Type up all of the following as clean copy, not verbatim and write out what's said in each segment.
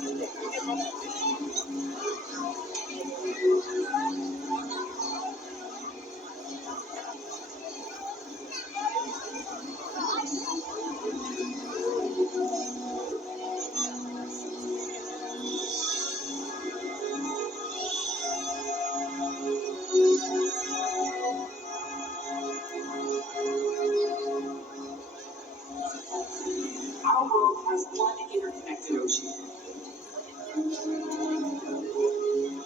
Our world has one interconnected ocean.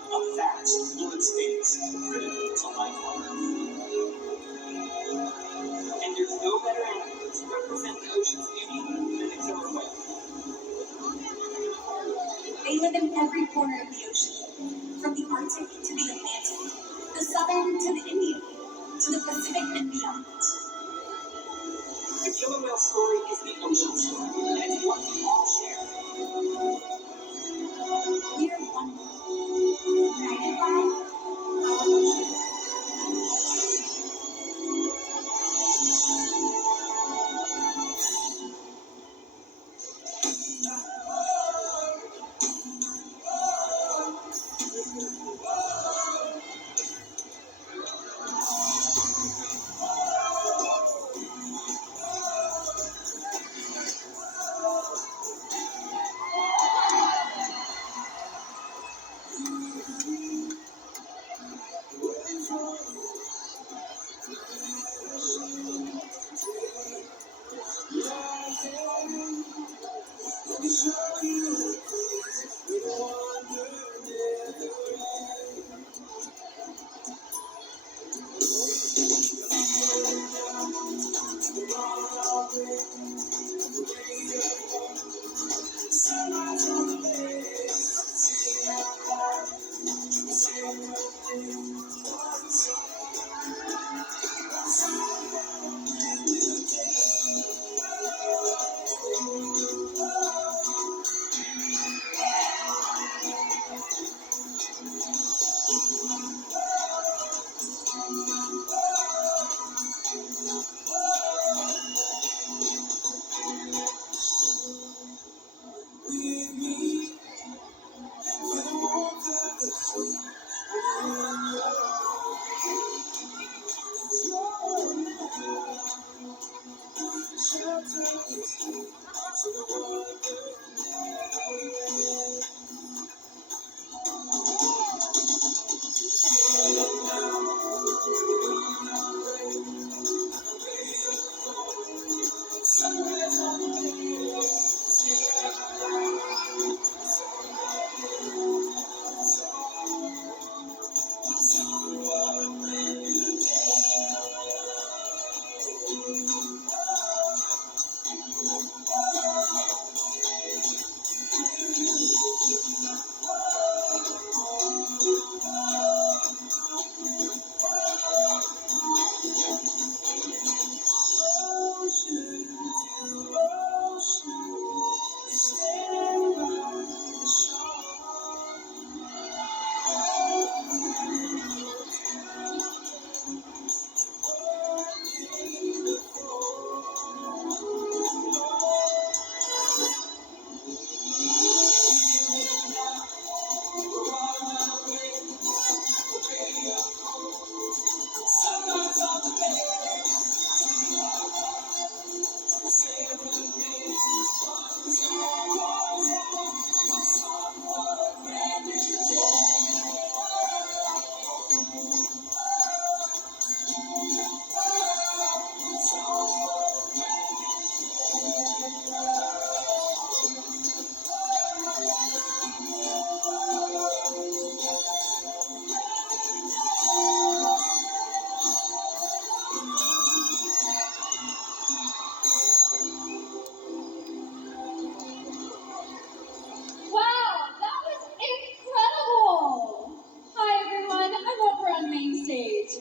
A vast, fluid space critical to life on Earth. And there's no better animal to represent the ocean's beauty than the killer whale. They live in every corner of the ocean, from the Arctic to the Atlantic, the Southern to the Indian, to the Pacific and beyond. The killer whale story is the ocean story, and it's what we all share. We are one, united by our ocean.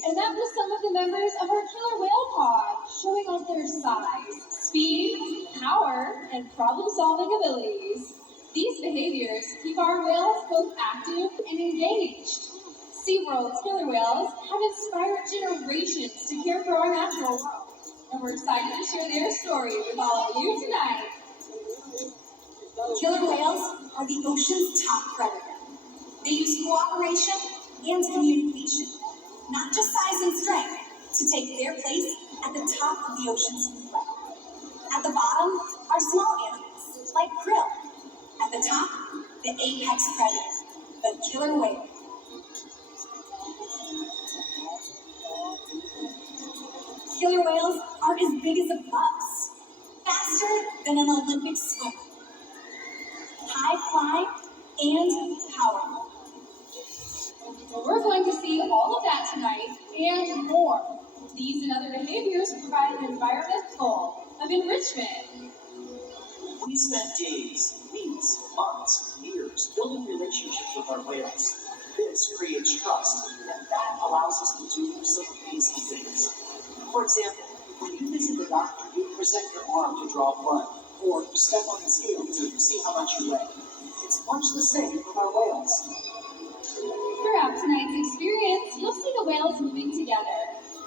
And that was some of the members of our killer whale pod, showing off their size, speed, power, and problem-solving abilities. These behaviors keep our whales both active and engaged. SeaWorld's killer whales have inspired generations to care for our natural world, and we're excited to share their story with all of you tonight. Killer whales are the ocean's top predator. They use cooperation and communication, not just size and strength, to take their place at the top of the ocean's food web. At the bottom are small animals, like krill. At the top, the apex predator, the killer whale. Killer whales are as big as a bus, faster than an Olympic swimmer, high flying and powerful. We're going to see all of that tonight and more. These and other behaviors provide an environment full of enrichment. We spent days, weeks, months, years building relationships with our whales. This creates trust, and that allows us to do some amazing things. For example, when you visit the doctor, you present your arm to draw blood, or step on the scale to see how much you weigh. It's much the same with our whales. Throughout tonight's experience, you'll see the whales moving together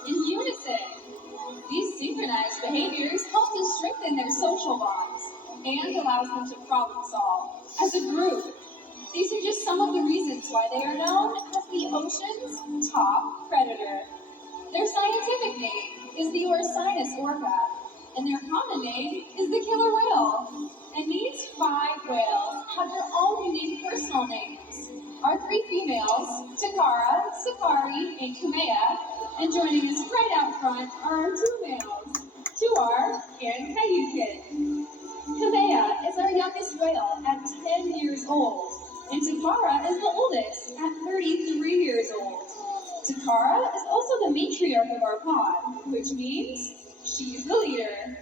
in unison. These synchronized behaviors help to strengthen their social bonds and allows them to problem solve as a group. These are just some of the reasons why they are known as the ocean's top predator. Their scientific name is the orca, and their common name is the killer whale. And these 5 whales have their own unique personal names. Our 3 females, Takara, Sakari, and Kamea, and joining us right out front are our 2 males, Tuar and Kayukin. Kamea is our youngest whale at 10 years old, and Takara is the oldest at 33 years old. Takara is also the matriarch of our pod, which means she's the leader.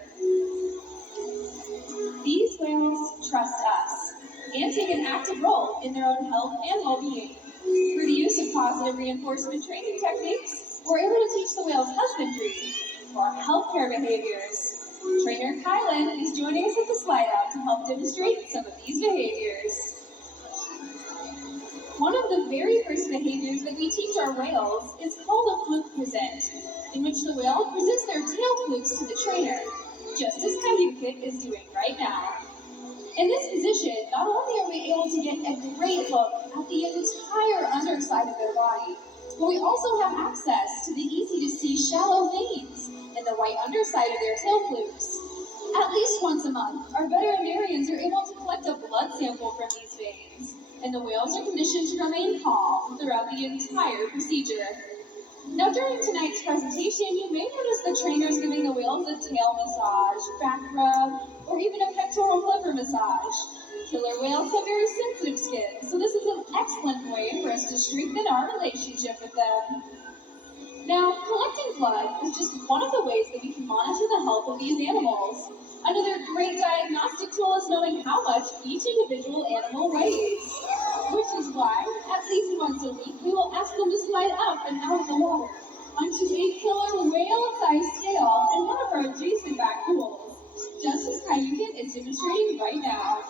These whales trust us and take an active role in their own health and well-being. Through the use of positive reinforcement training techniques, we're able to teach the whales husbandry or healthcare behaviors. Trainer Kylan is joining us at the slide out to help demonstrate some of these behaviors. One of the very first behaviors that we teach our whales is called a fluke present, in which the whale presents their tail flukes to the trainer, just as Kayukin is doing right now. In this position, not only are we able to get a great look at the entire underside of their body, but we also have access to the easy-to-see shallow veins in the white underside of their tail flukes. At least once a month, our veterinarians are able to collect a blood sample from these veins, and the whales are conditioned to remain calm throughout the entire procedure. Now, during tonight's presentation, you may notice the trainers giving the whales a tail massage, back rub, or even a pectoral flipper massage. Killer whales have very sensitive skin, so this is an excellent way for us to strengthen our relationship with them. Now, collecting blood is just one of the ways that we can monitor the health of these animals. Another great diagnostic tool is knowing how much each individual animal weighs, which is why, at least once a week, we will ask them to slide up and out of the water onto a killer whale-sized scale in one of our adjacent back pools, just as Kayukin is demonstrating right now.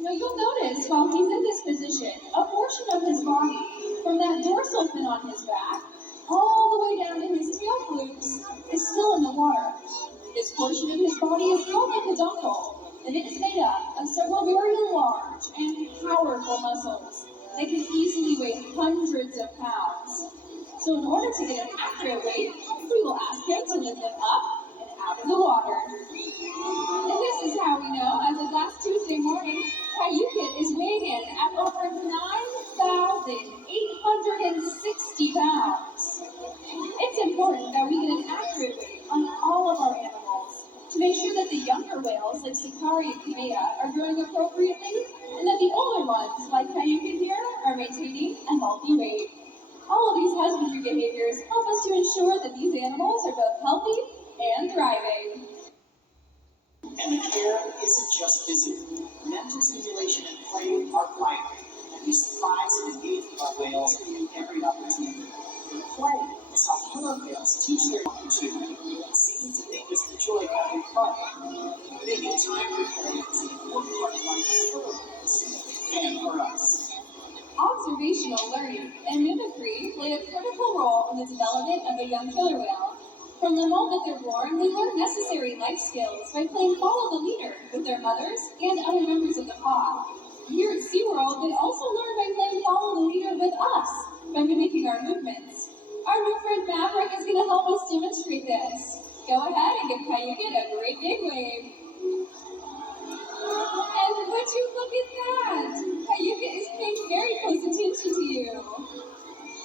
Now you'll notice while he's in this position, a portion of his body, from that dorsal fin on his back, all the way down to his tail flukes, is still in the water. This portion of his body is called a peduncle, and it is made up of several very large and powerful muscles that can easily weigh hundreds of pounds. So in order to get an accurate weight, we will ask him to lift them up and out of the water. And this is how we know, as of last Tuesday morning, Kayukin is weighing in at over 9,860 pounds. It's important that we get an accurate weight on all of our animals to make sure that the younger whales, like Sakari and Kamea, are growing appropriately, and that the older ones, like Kayukin here, are maintaining a healthy weight. All of these husbandry behaviors help us to ensure that these animals are both healthy and thriving. And the care isn't just physical. Mental stimulation and play are vital, and we surprise and engage with our whales at every opportunity. Play is how killer whales teach their young to seem to make us enjoy having fun. Making time for play is an important part of life for killer whales and for us. Observational learning and mimicry play a critical role in the development of a young killer whale. From the moment they're born, they learn necessary life skills by playing follow the leader with their mothers and other members of the pod. Here at SeaWorld, they also learn by playing follow the leader with us by mimicking our movements. Our new friend Maverick is going to help us demonstrate this. Go ahead and give Kayuki a great big wave. And would you look at that? Kayuki is paying very close attention to you.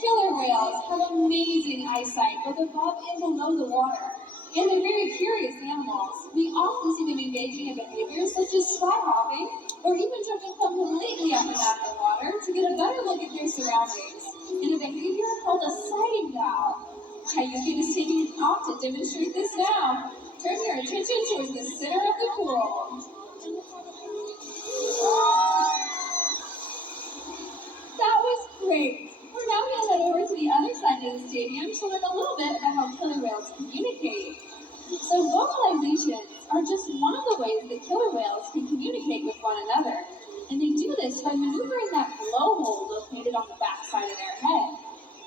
Killer whales have amazing eyesight both above and below the water, and they're very curious animals. We often see them engaging in behaviors such as sky hopping or even jumping completely up and out of the water to get a better look at their surroundings in a behavior called a sighting dive. Kayuki is taking off to demonstrate this now. Turn your attention towards the center of the pool. That was great. We're now going to head over to the other side of the stadium to learn a little bit about how killer whales communicate. So vocalizations are just one of the ways that killer whales can communicate with one another. And they do this by maneuvering that blowhole located on the backside of their head.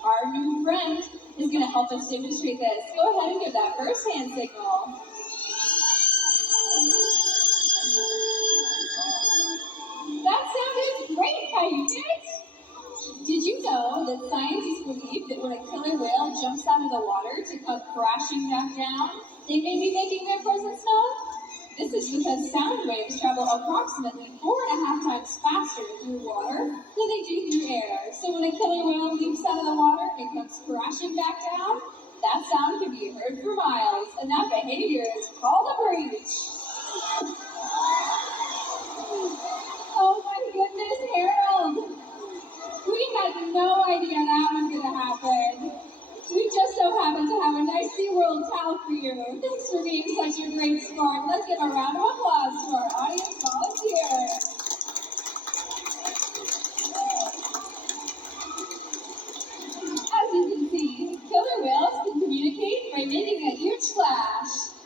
Our new friend is going to help us demonstrate this. Go ahead and give that first hand signal. That sounded great, Kayuki! Did you know that scientists believe that when a killer whale jumps out of the water to come crashing back down, they may be making their presence known? This is because sound waves travel approximately 4.5 times faster through water than they do through air. So when a killer whale leaps out of the water and comes crashing back down, that sound can be heard for miles, and that behavior is called a breach. Oh my goodness, Harold! We had no idea that was going to happen. We just so happen to have a nice SeaWorld towel for you. Thanks for being such a great sport. Let's give a round of applause to our audience volunteers. As you can see, killer whales can communicate by making a huge splash.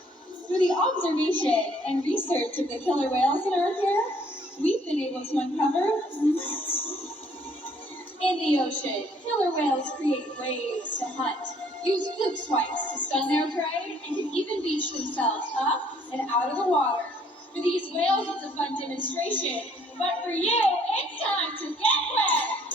Through the observation and research of the killer whales in our care, we've been able to uncover in the ocean, killer whales create waves to hunt, use fluke swipes to stun their prey, and can even beach themselves up and out of the water. For these whales, it's a fun demonstration, but for you, it's time to get wet!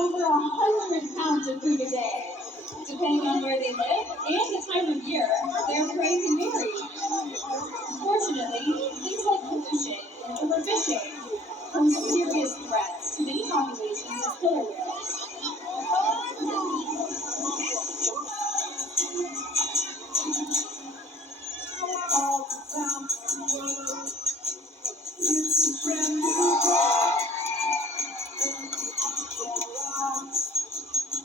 over 100 pounds of food a day. Depending on where they live and the time of year, their prey can vary. Fortunately, things like pollution and overfishing pose serious threats to many populations of killer whales. All around the world, it's a brand new day.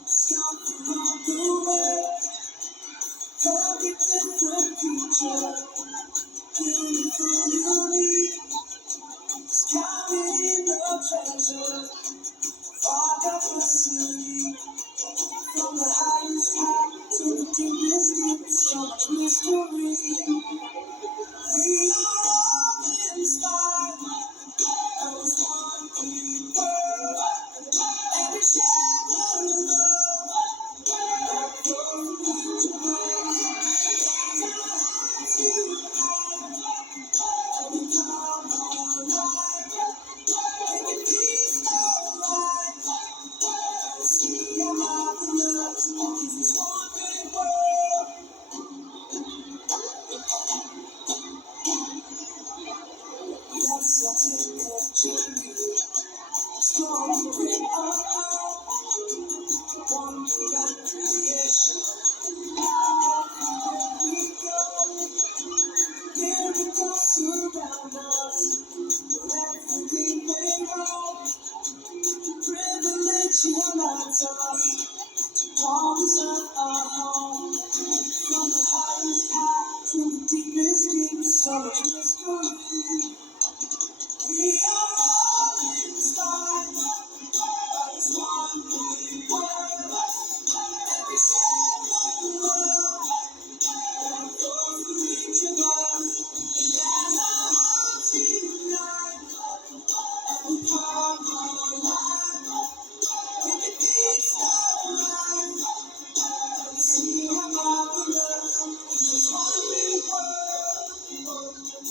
Stop along the way. Every different creature, beautiful, unique. Counting the treasure, far diversity. From the highest high to the deepest deep, so much mystery. We are all inspired by this one big world. Every shadow of love that flows each way. As our hearts unite and become one light, make it peace of life. See how marvelous is this one big world. Let's all take a journey, exploring our heart, wonder at creation. Everywhere we go, miracles surround us. Wherever we may roam, privilege unites us. To call this earth our home. From the highest high to the deepest deep, so much mystery. We are all inspired by this one big world. Every step of love that flows through each of us. And as our hearts unite and become alive, we can feast our life and see how marvelous is this one big world.